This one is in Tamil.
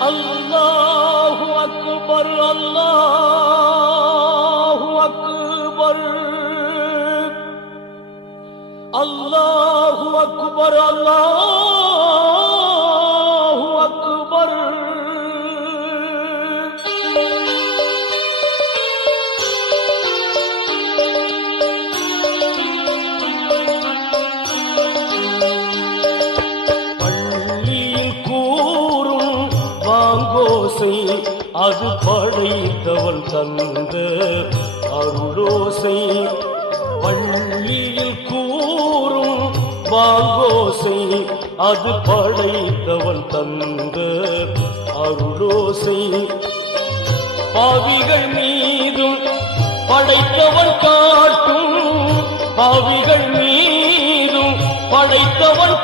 அல்லாஹு அக்பர் அல்லாஹு அக்பர் அல்லாஹு அக்பர் அல்லாஹு அக்பர் அது படைத்தவன் தந்த அருளோசை பள்ளியில் கூறும் வாங்கோசை அது படைத்தவன் தந்த அருளோசை பாவிகள் மீதும் படைத்தவன் காட்டும் பாவிகள் மீதும் படைத்தவன்